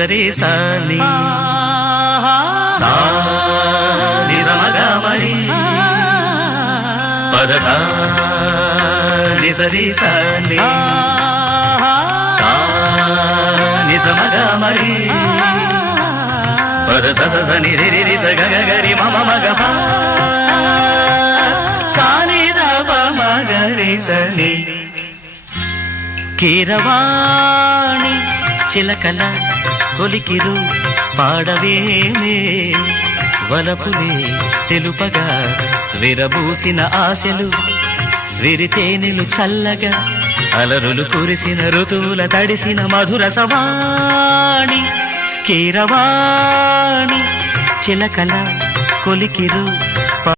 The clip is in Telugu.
నిజరి సాని సా నిజమగమరి పదధ నిజరి సాని సా నిజమగమరి పదధ స నిరి స గ గరి మమ మగ సాని ద మగరి సని కీరవాణి చిలకల కొలికిరు పాడవేనే వలపులే తెలుపగా విరబూసిన ఆశలు విరితేనెలు చల్లగా అలరులు కురిసిన ఋతువుల తడిసిన మధుర సవాణి కీరవాణి చిలకల కొలికిరు